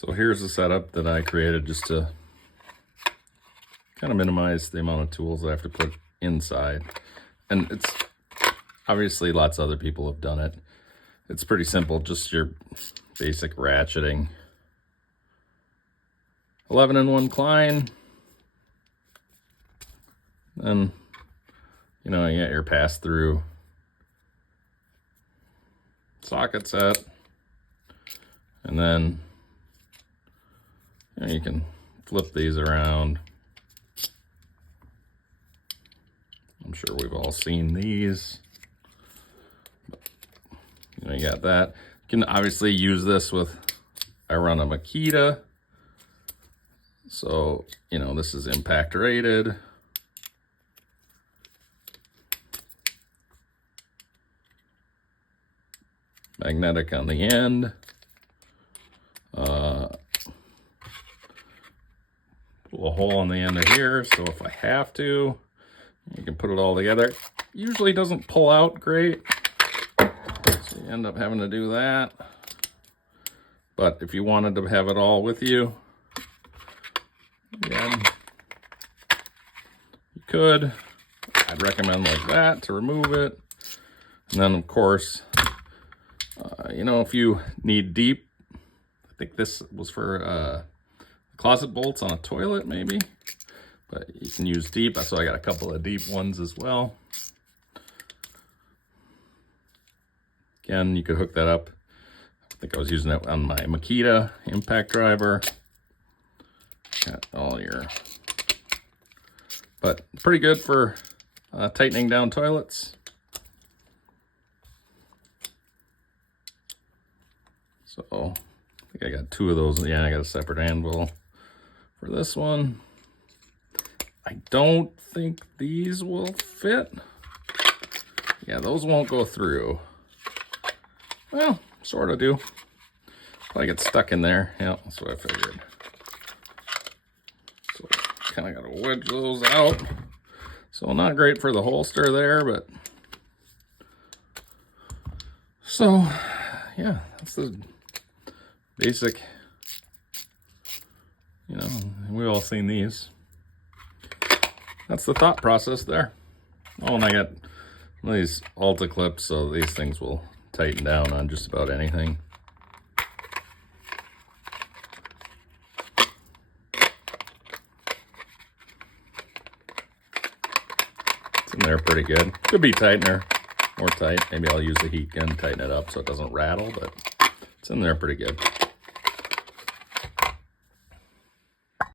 So here's the setup that I created just to kind of minimize the amount of tools that I have to put inside. And it's obviously lots of other people have done it. It's pretty simple, just your basic ratcheting. 11-in-1 Klein. Then, you know, you got your pass-through socket set. And then you can flip these around. I'm sure we've all seen these. You know, you got that. You can obviously use this with, I run a Makita. So, you know, this is impact rated. Magnetic on the end. Pull a hole on the end of here, so if I have to, you can put it all together. Usually doesn't pull out great, so you end up having to do that. But if you wanted to have it all with you, again, you could. I'd recommend like that to remove it. And then of course, you know, if you need deep, I think this was for closet bolts on a toilet maybe, but you can use deep. So I got a couple of deep ones as well. Again, you could hook that up. I think I was using it on my Makita impact driver. Got all your, but pretty good for tightening down toilets. So I think I got 2 of those. Yeah, I got a separate anvil for this one. I don't think these will fit. Yeah, those won't go through. Well, sort of do. Probably get stuck in there. Yeah, that's what I figured. So kind of got to wedge those out. So not great for the holster there, but so yeah, that's the basic. You know, we've all seen these. That's the thought process there. Oh, and I got one of these Alta clips, so these things will tighten down on just about anything. It's in there pretty good. Could be tightener, more tight. Maybe I'll use the heat gun, tighten it up so it doesn't rattle, but it's in there pretty good.